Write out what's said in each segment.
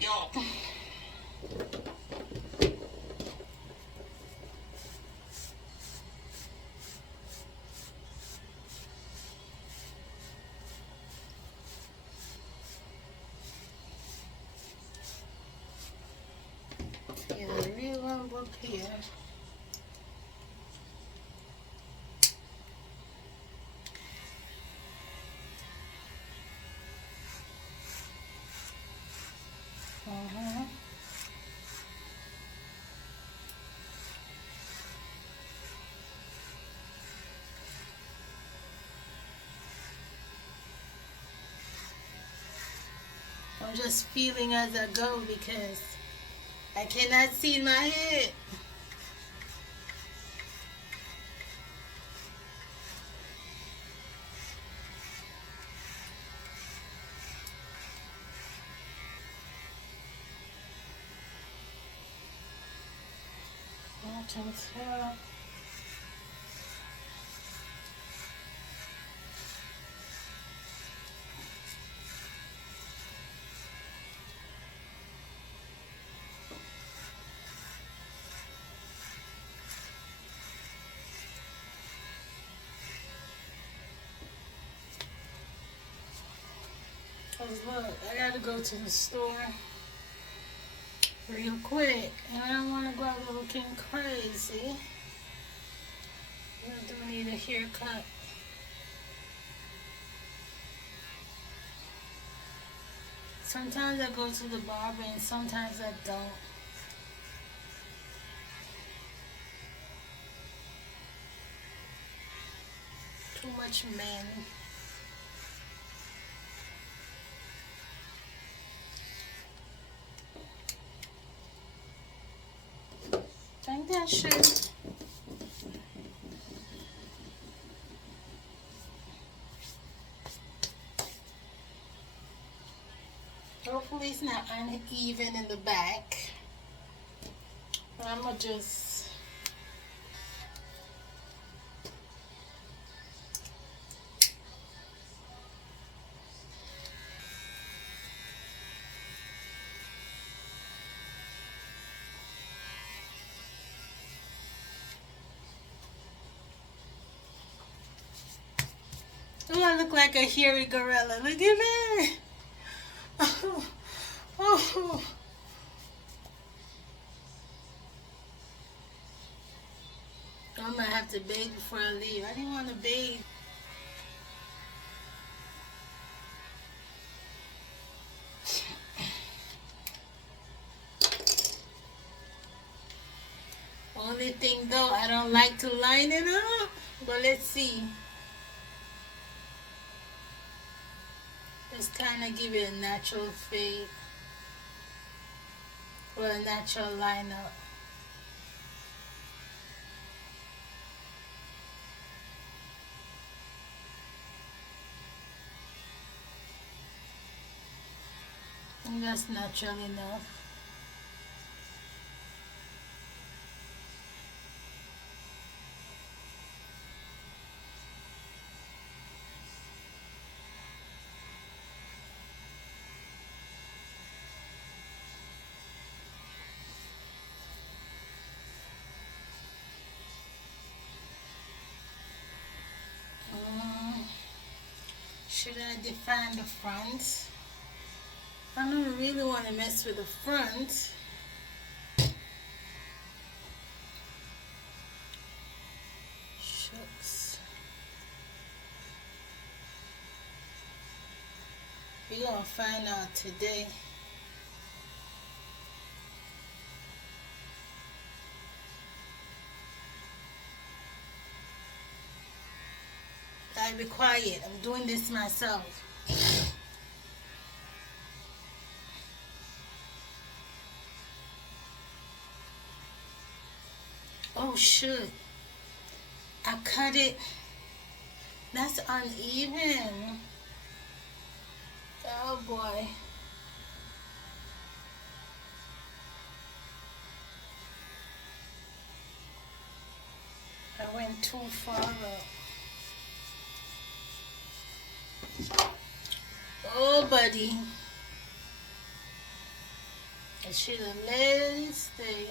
Yo. Get a real one up here. Uh-huh. I'm just feeling as I go because I cannot see my head. I can tell. Cause look, I gotta go to the store real quick, and I don't want to go out looking crazy. I do need a haircut. Sometimes I go to the barber and sometimes I don't. Too much men. Think that should. Hopefully it's not uneven in the back. But I'm gonna just oh, I look like a hairy gorilla. Look at me. Oh, oh. I might have to bathe before I leave. I didn't want to bathe. Only thing though, I don't like to line it up. But let's see. Just kind of give it a natural fade or a natural lineup. And that's natural enough. Um, should I define the front? I don't really want to mess with the front. Shucks. We're gonna find out today. I'll be quiet. I'm doing this myself. Oh shoot. I cut it. That's uneven. Oh boy. I went too far up. Oh buddy. I should have let it stay.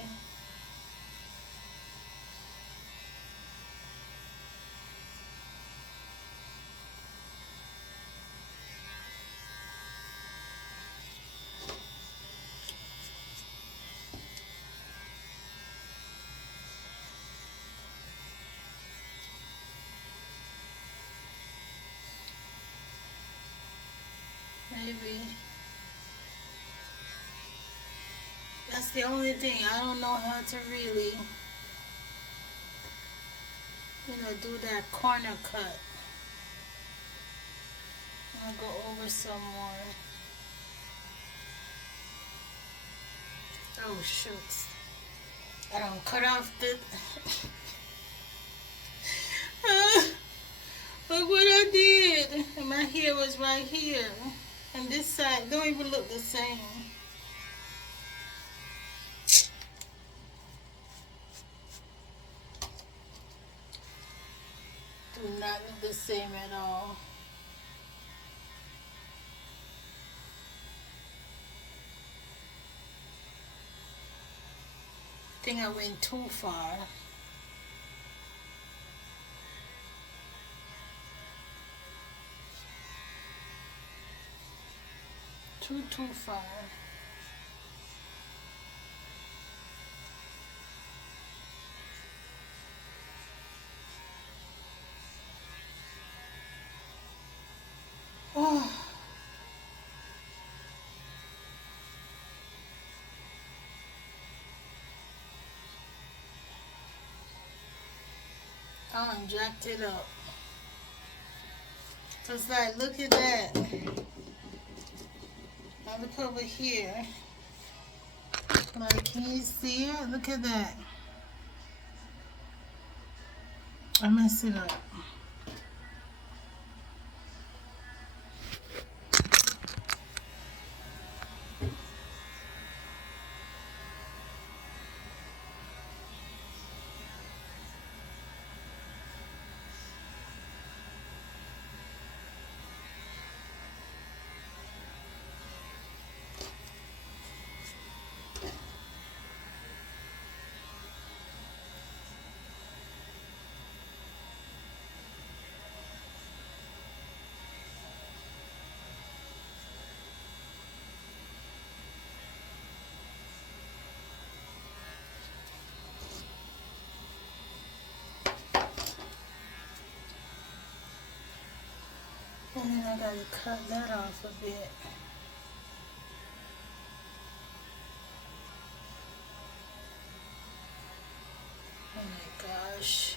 Maybe that's the only thing. I don't know how to really, do that corner cut. I'm gonna go over some more. Oh shucks. I don't cut off the look what I did. And my hair was right here. And this side don't even look the same. Do not look the same at all. I think I went too far. Too far. Oh, I done jacked it up. Cause like, look at that. Now look over here. Like, can you see it? Look at that. I messed it up. And then I gotta cut that off a bit. Oh my gosh.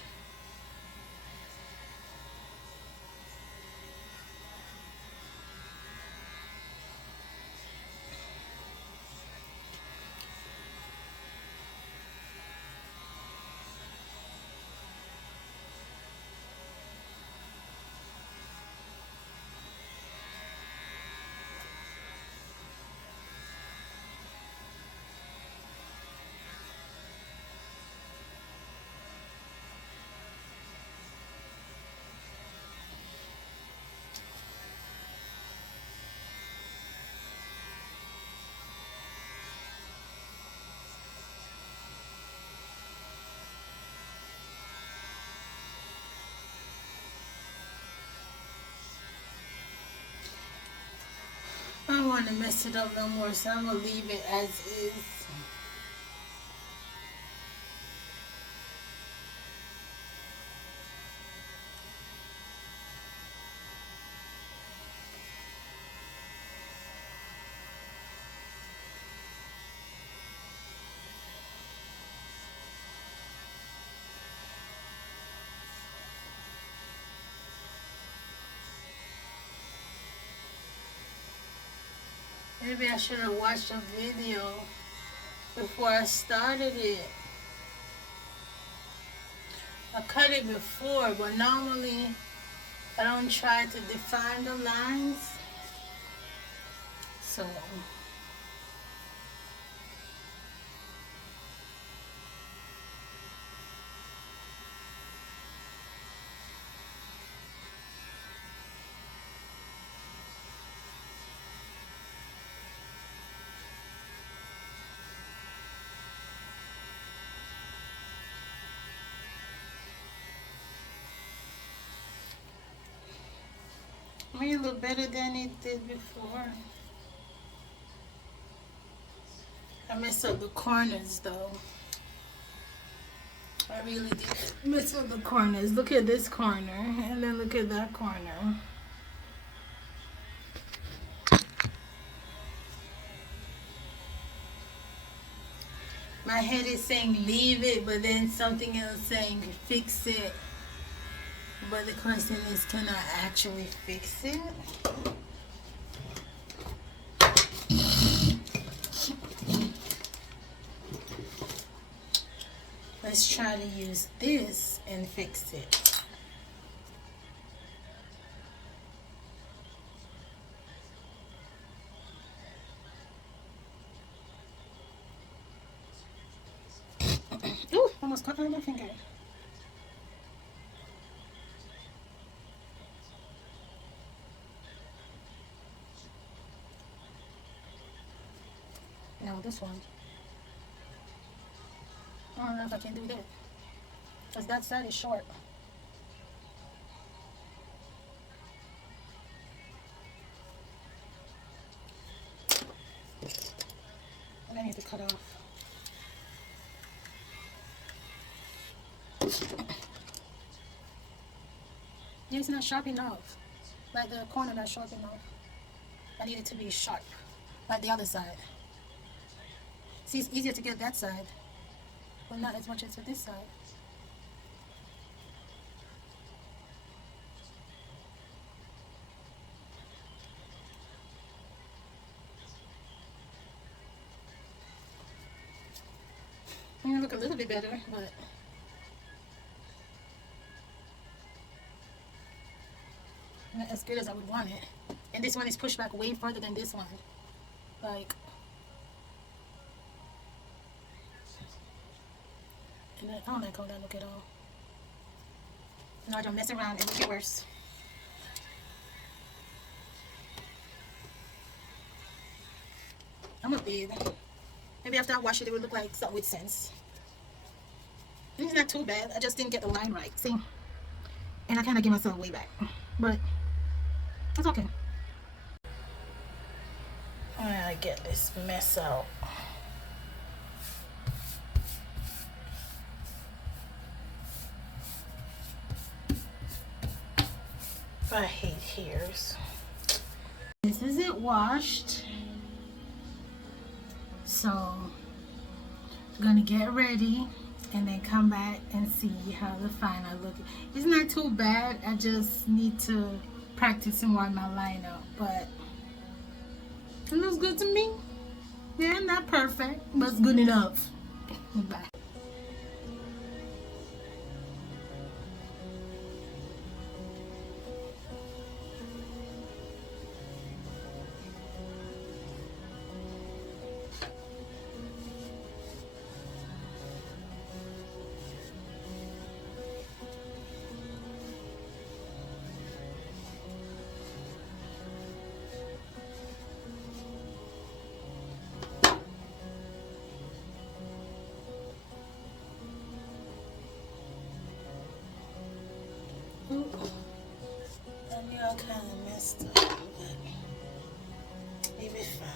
I don't want to mess it up no more, so I'm gonna leave it as is. Maybe I should have watched a video before I started it. I cut it before, but normally I don't try to define the lines. So may look better than it did before. I messed up the corners though. I really did mess up the corners. Look at this corner and then look at that corner. My head is saying leave it, but then something else saying fix it. But the question is, can I actually fix it? Let's try to use this and fix it. Ooh, almost cut my finger. No, this one. I don't know if I can do that. Because that side is short. And I need to cut off. Yeah, it's not sharp enough. Like the corner not sharp enough. I need it to be sharp. Like the other side. See, it's easier to get that side. But not as much as with this side. I'm gonna look a little bit better, but not as good as I would want it. And this one is pushed back way further than this one. Like, and I don't like how that look at all. Now I don't mess around and make it worse. I'm a babe. Maybe after I wash it, it would look like something with sense. It's not too bad. I just didn't get the line right. See? And I kind of give myself way back. But it's okay. I get this mess out. I hate hairs. This is it washed. So I'm gonna get ready and then come back and see how the final look. It's not too bad. I just need to practice and wind my line up, but it looks good to me. Yeah, not perfect, but it's good enough. Bye. I knew I kind of messed up, but it'll be fine.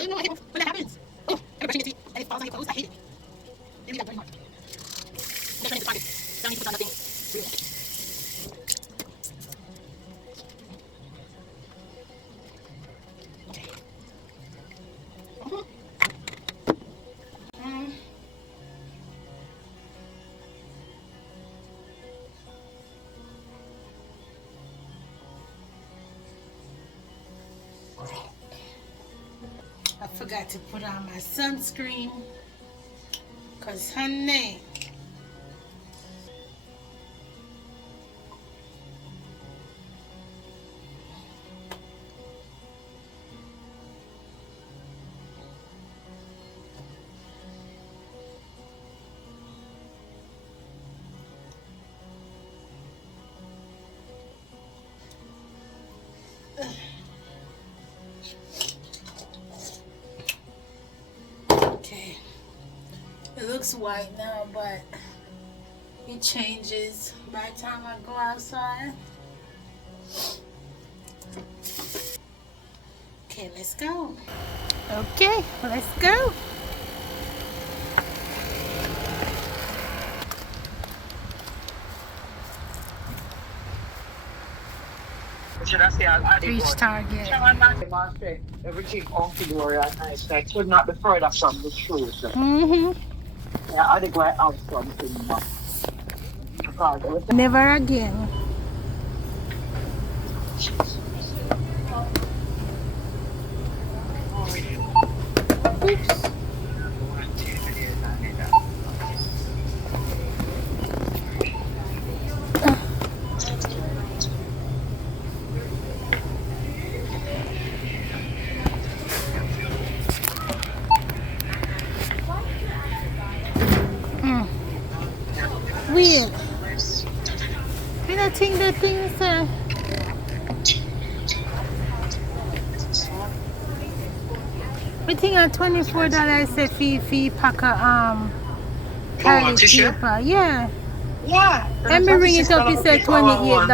You know, I hate when that happens. Oh, you're brushing your teeth and it falls on your clothes. I hate it. They leave that dirty mark. Next one is the target. Don't need to put on nothing real. Okay. I forgot to put on my sunscreen. Cause honey, okay, it looks white now, but it changes by the time I go outside. Okay, let's go. Okay, let's go. Reach Target. Everything configured and nice. I could not be further from the shoes. Mm-hmm. Yeah, I think I have something now. Never again. Oops. Weird. You know, think the things I think at $24 said fee pack of toilet paper. Yeah. Yeah. Let me ring it up, he said $28.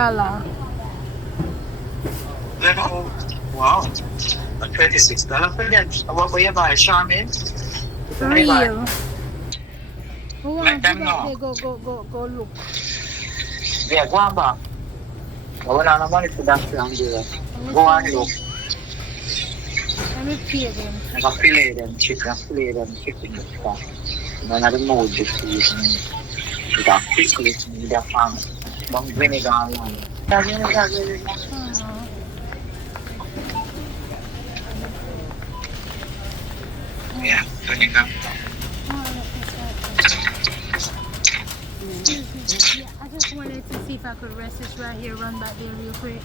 Wow. $26 for them. What will you buy, Charmin? Real. Who Let wants to them go know. there? Go look. Yeah, go on back. I want no money for that plan, dear. Go on, look. Let me pay them. I can fillet them chicken and stuff. And then I don't know this season. You got pickles and you got some vinegar and lime. Yeah, vinegar. Yeah, I just wanted to see if I could rest this right here, run back there real quick.